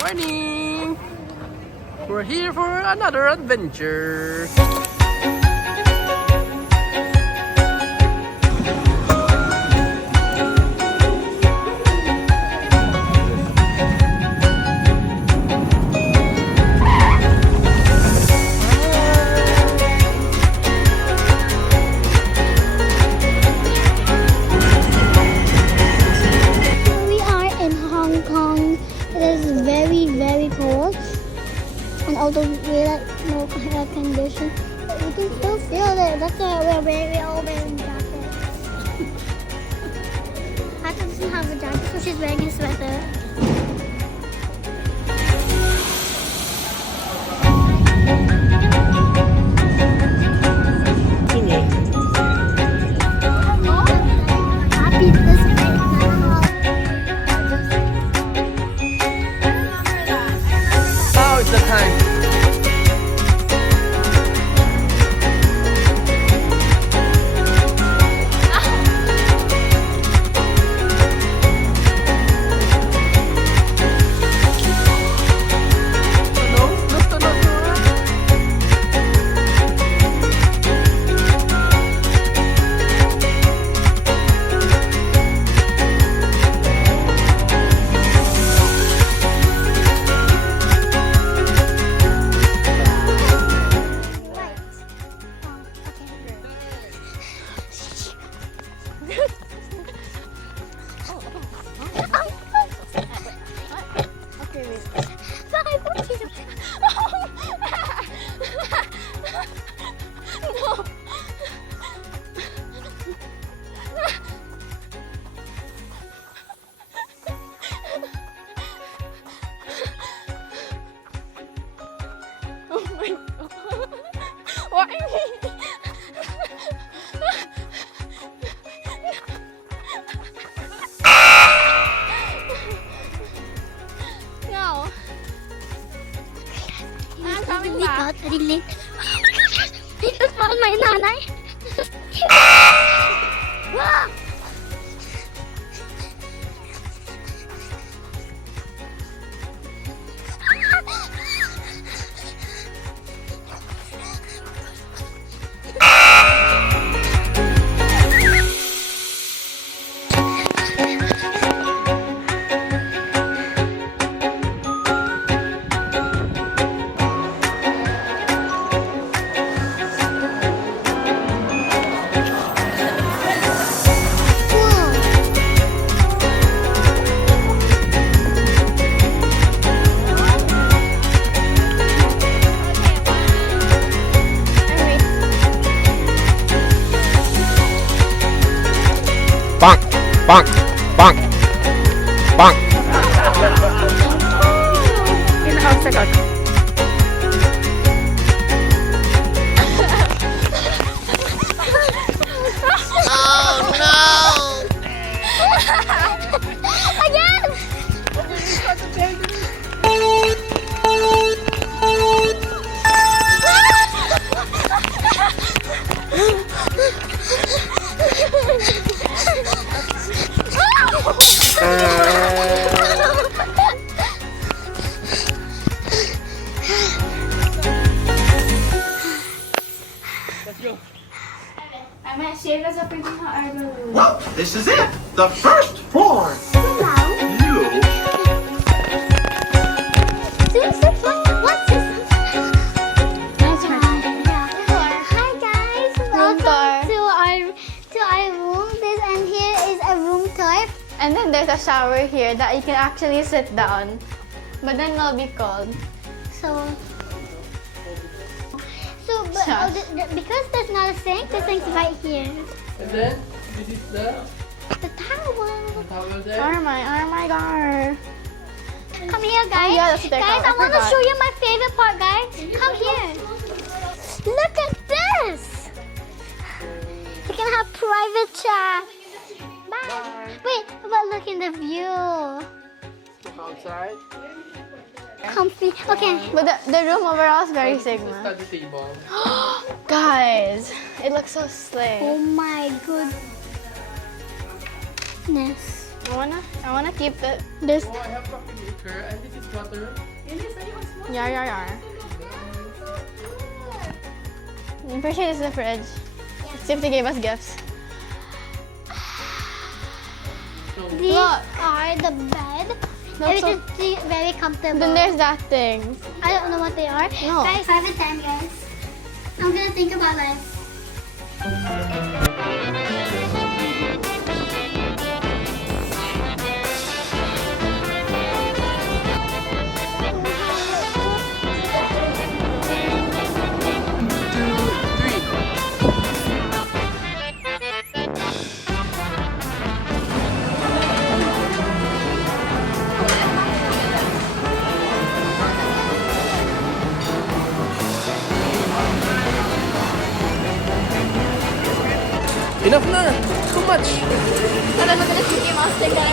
Morning! We're here for another adventure. We are in Hong Kong. It is very, very cold. And although we like no air condition, but you can still feel it. That's why we're all wearing jackets. Hata doesn't have a jacket, so she's wearing a sweater. Happy this right now. Now is the time. Why me? No. I'm coming back. Oh my gosh. He just found my nanay. Bonk! Bonk! Bonk! Bonk! In-house agad. Let's go. This is it, the first floor. You. What's this? Hi guys, welcome to our room. This and here is a room tour. And then there's a shower here that you can actually sit down. But then it'll be cold. But because there's not a sink, the sink's right here. And then, this is the towel. towel there. Oh my god. Come here, guys. yeah, that's what they Guys, call it. I want to forgot. show you my favorite part, guys. Come here. Look at this. You can have private chat. Bye. Wait, but look in the view. Outside. Comfy. Okay. But the room overall is very This is the Sigma. study table. Guys, it looks so slay. Oh my goodness. I wanna keep this. Oh, I have coffee maker and this is butter. Yeah. I'm pretty sure this is the fridge. Symphony gave us gifts. These Look. are the bed. That's Which is very comfortable. Then there's that thing. I don't know what they are. No. Guys, 5 and 10, guys. I'm gonna think about life. Enough na! Too much! Alam mo na Mickey Mouse sticker.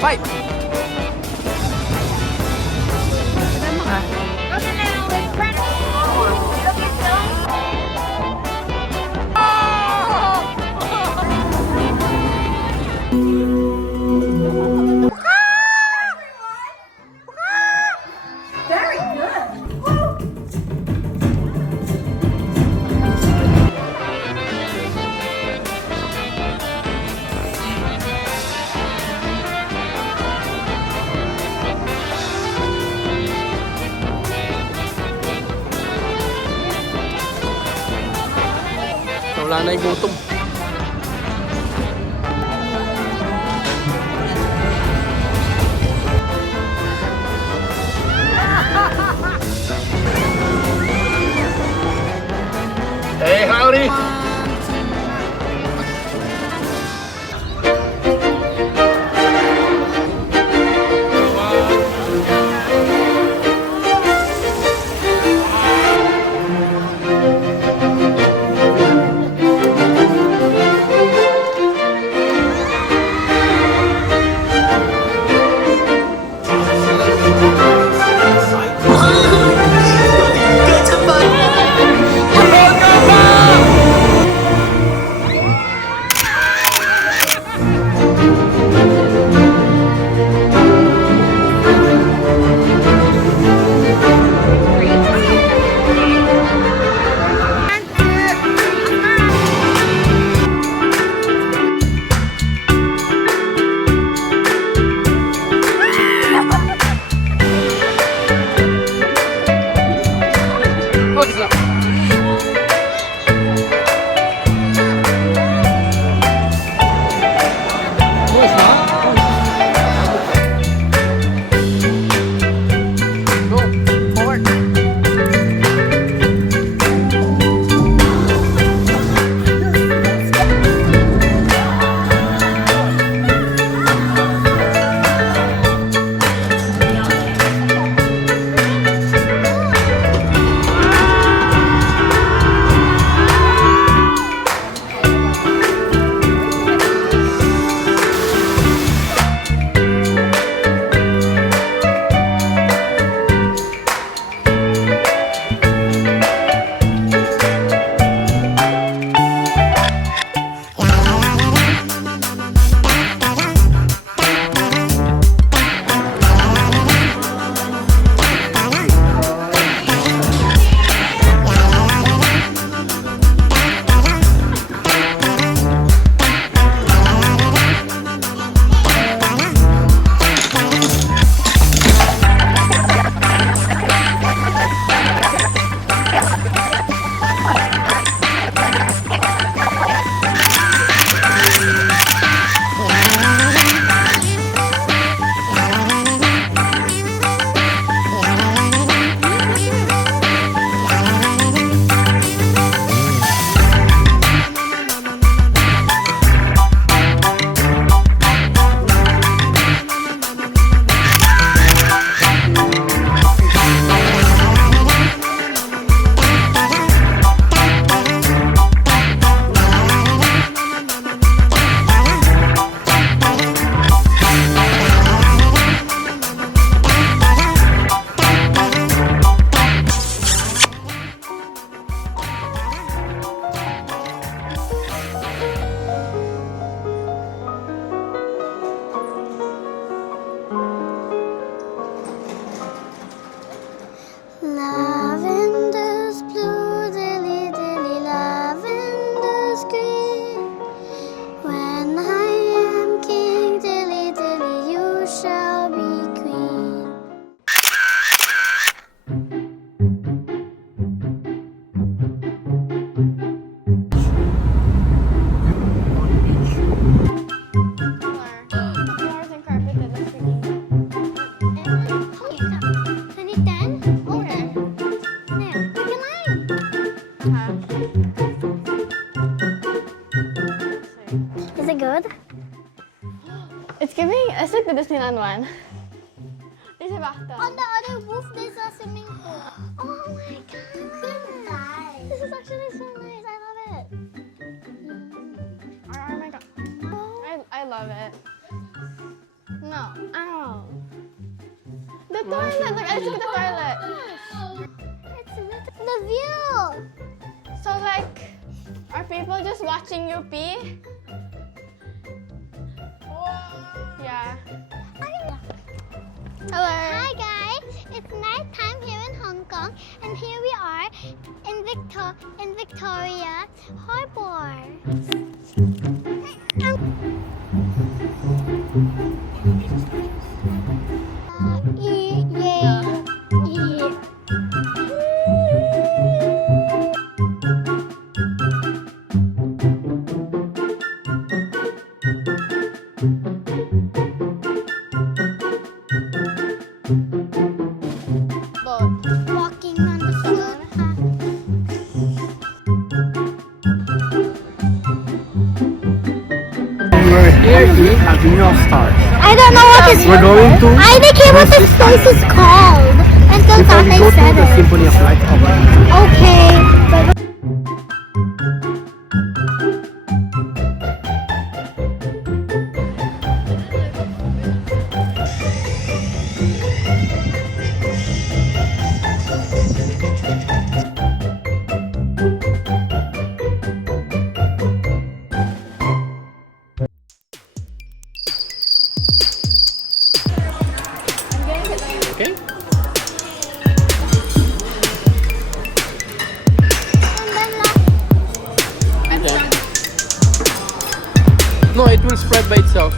Fight! Wala na yung gutom. Hey, howdy. Welcome back! the Disneyland one. There's a bathtub. On the other roof, there's a swimming pool. Oh my god! This is actually so nice. I love it. Oh my god. I love it. No. Ow. The toilet. Like, I just get the toilet. The view. So like, are people just watching you pee? Yeah. Hello. Hi guys, it's night time here in Hong Kong, and here we are in Victoria Harbour. Walking on the floor. We're here in a View of Stars. I don't know what this. We're going to I didn't care what this place is called until before we go Tatay to said the it. Symphony of Lights over. Okay. Okay? No, it will spread by itself.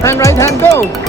Hand right, hand go.